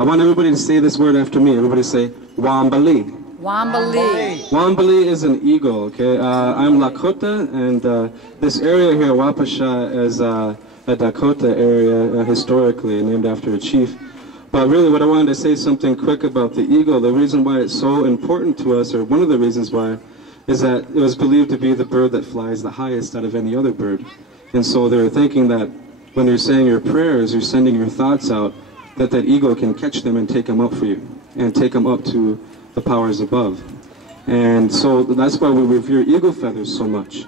I want everybody to say this word after me. Everybody say, Wambali. Wambali. Wambali is an eagle, okay? I'm Lakota, and this area here, Wabasha, is a Dakota area historically, named after a chief. But really what I wanted to say something quick about the eagle, the reason why it's so important to us, or one of the reasons why, is that it was believed to be the bird that flies the highest out of any other bird. And so they were thinking that when you're saying your prayers, you're sending your thoughts out, that eagle can catch them and take them up for you, and take them up to the powers above. And so that's why we revere eagle feathers so much.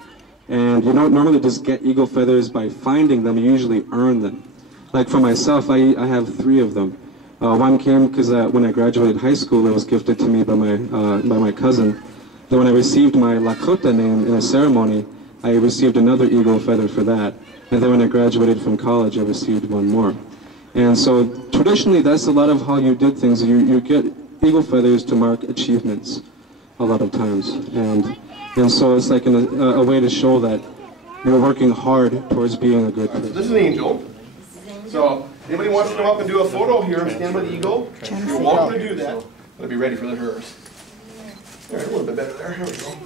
And you don't normally just get eagle feathers by finding them, you usually earn them. Like for myself, I have 3 of them. One came because when I graduated high school, it was gifted to me by my cousin. Then when I received my Lakota name in a ceremony, I received another eagle feather for that. And then when I graduated from college, I received one more. And so traditionally, that's a lot of how you did things. You get eagle feathers to mark achievements a lot of times. And so it's like a way to show that you're working hard towards being a good person. This is Angel. So anybody wants to come up and do a photo here, stand by the eagle, you're welcome to do that. Gotta be ready for the hers. All right, a little bit better there. Here we go.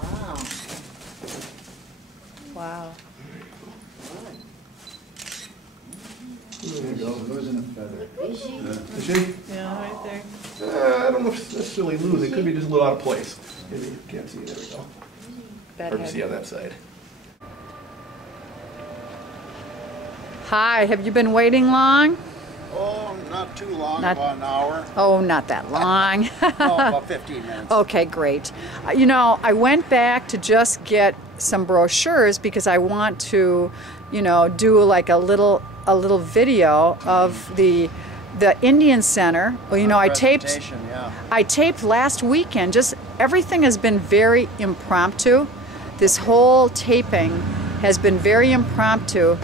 Wow. Wow. There you go. Losing a feather. Is she? Yeah, right there. I don't know if it's necessarily lose. It could be just a little out of place. Maybe you can't see. There we go. Hard to see on that side. Hi, have you been waiting long? Oh, not too long, about an hour. Oh, not that long. No, about 15 minutes. Okay, great. You know, I went back to just get some brochures because I want to, you know, do like a little video of the Indian Center. Well, you know, I taped last weekend. Just everything has been very impromptu. This whole taping has been very impromptu,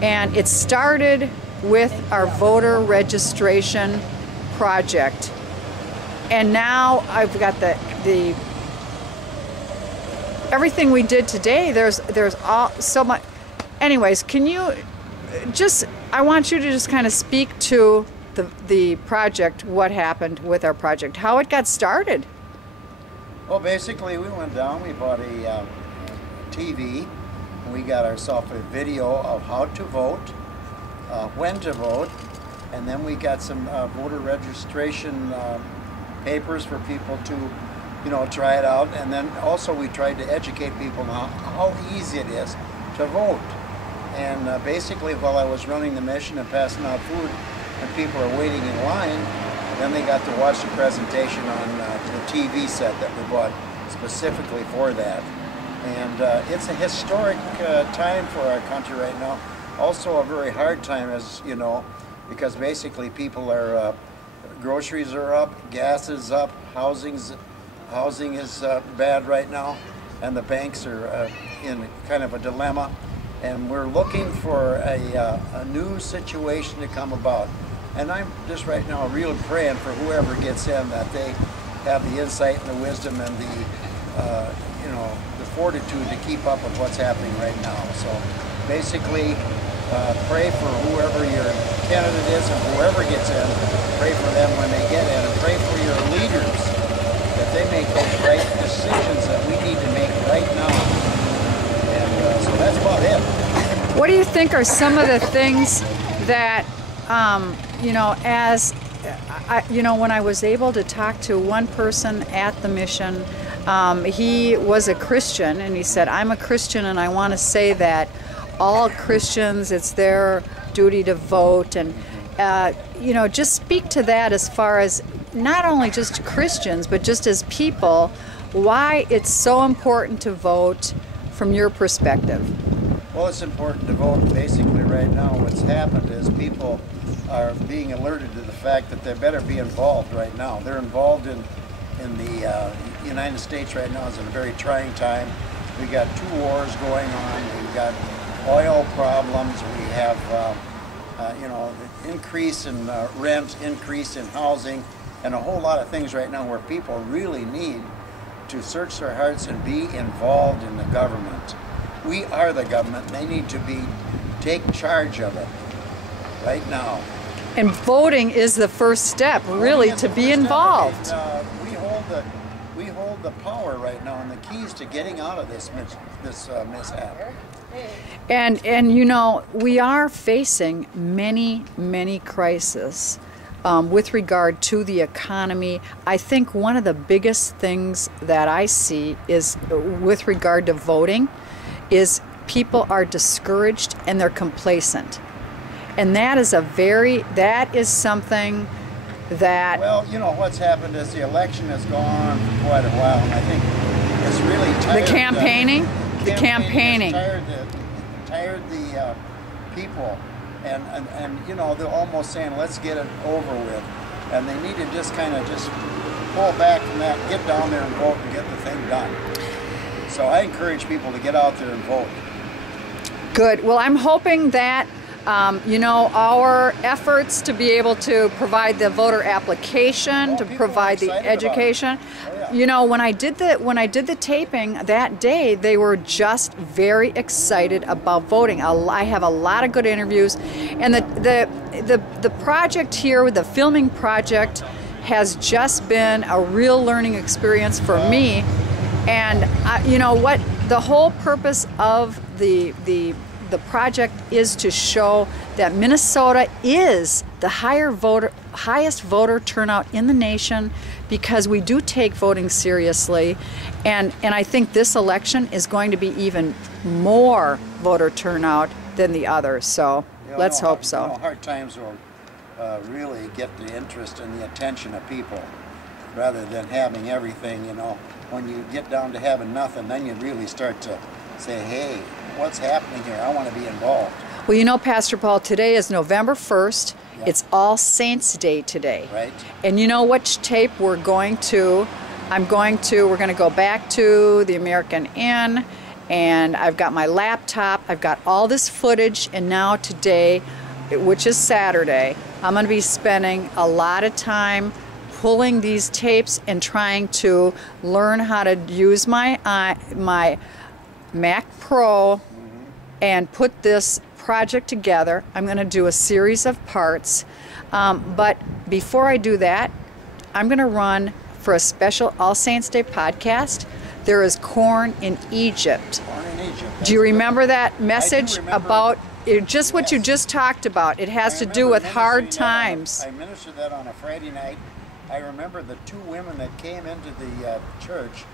and it started with our voter registration project. And now I've got the everything we did today. There's all so much. Anyways, can you just, I want you to just kind of speak to the project, what happened with our project, how it got started. Well, basically we went down, we bought a TV, and we got ourselves a video of how to vote, when to vote, and then we got some voter registration papers for people to, you know, try it out. And then also we tried to educate people on how easy it is to vote. And basically, while I was running the mission and passing out food, and people are waiting in line, then they got to watch the presentation on the TV set that we bought specifically for that. And it's a historic time for our country right now. Also a very hard time, as you know, because basically people are, groceries are up, gas is up, housing is bad right now, and the banks are in kind of a dilemma. And we're looking for a new situation to come about. And I'm just right now really praying for whoever gets in, that they have the insight and the wisdom and the, you know, the fortitude to keep up with what's happening right now. So basically, pray for whoever your candidate is, and whoever gets in, pray for them when they get in, and pray for your leaders, that they make those right decisions that we need to make right now. So that's about it. What do you think are some of the things that, you know, as, you know, when I was able to talk to one person at the mission, he was a Christian, and he said, I'm a Christian, and I want to say that all Christians, it's their duty to vote. And, you know, just speak to that as far as not only just Christians, but just as people, why it's so important to vote from your perspective. Well, it's important to vote. Basically right now what's happened is people are being alerted to the fact that they better be involved right now. They're involved in the United States right now is in a very trying time. We got 2 wars going on. We've got oil problems. We have you know, the increase in rent, increase in housing, and a whole lot of things right now where people really need to search their hearts and be involved in the government. We are the government. They need to take charge of it. right now. And voting is the first step, really, to be involved. We hold the power right now and the keys to getting out of this mishap. And you know, we are facing many crises with regard to the economy. I think one of the biggest things that I see is with regard to voting is people are discouraged and they're complacent. And that is something that... Well, you know, what's happened is the election has gone on for quite a while, and I think it's really tired... The campaigning? The campaigning. Tired the people. And you know, they're almost saying, let's get it over with. And they need to just kind of just pull back from that, get down there and vote and get the thing done. So I encourage people to get out there and vote. Good. Well, I'm hoping that you know, our efforts to be able to provide the voter application, to provide the education. Oh, yeah. You know, when I did the taping that day, they were just very excited about voting. I have a lot of good interviews, and the project here, the filming project, has just been a real learning experience for me. And you know what? The whole purpose of the project is to show that Minnesota is the highest voter turnout in the nation, because we do take voting seriously, and I think this election is going to be even more voter turnout than the others. So let's hope so. You know, hard times will really get the interest and the attention of people, rather than having everything. You know, when you get down to having nothing, then you really start to say, hey, what's happening here? I want to be involved. Well, you know, Pastor Paul, today is November 1st. Yep. It's All Saints Day today. Right. And you know which tape we're going to? We're going to go back to the American Inn, and I've got my laptop, I've got all this footage, and now today, which is Saturday, I'm going to be spending a lot of time pulling these tapes and trying to learn how to use my Mac Pro and put this project together. I'm going to do a series of parts, but before I do that, I'm going to run for a special All Saints Day podcast. There is corn in Egypt. Corn in Egypt. Do you remember that message about just what Yes. you just talked about? It has to do with hard times. I ministered that on a Friday night. I remember the two women that came into the church,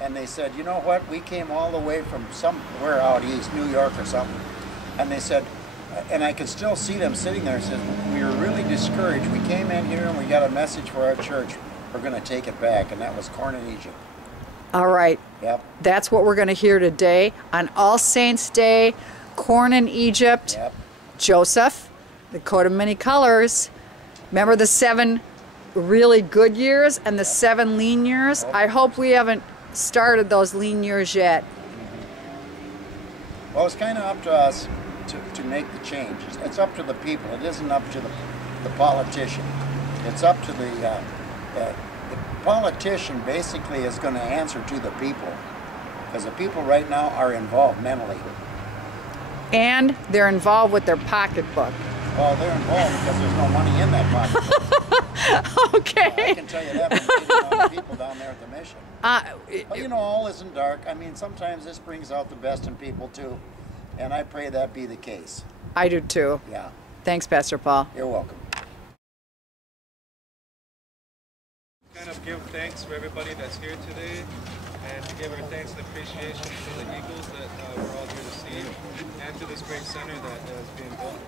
and they said, you know what, we came all the way from somewhere out east, New York or something, and they said, and I could still see them sitting there and said, we were really discouraged. We came in here and we got a message for our church. We're going to take it back, and that was corn in Egypt. All right. Yep. That's what we're going to hear today on All Saints Day, corn in Egypt. Yep. Joseph, the coat of many colors. Remember the 7 really good years and the 7 lean years? I hope we haven't started those lean years yet. Well, it's kind of up to us to make the change. It's up to the people. It isn't up to the politician. It's up to the politician basically is going to answer to the people, because the people right now are involved mentally. And they're involved with their pocketbook. Well, they're involved because there's no money in that pocketbook. Okay. I can tell you that from meeting all the people down there at the mission. But you know, all isn't dark. I mean, sometimes this brings out the best in people too, and I pray that be the case. I do too. Yeah. Thanks, Pastor Paul. You're welcome. Kind of give thanks for everybody that's here today, and to give our thanks and appreciation to the Eagles that we're all here to see, and to this great center that is being built.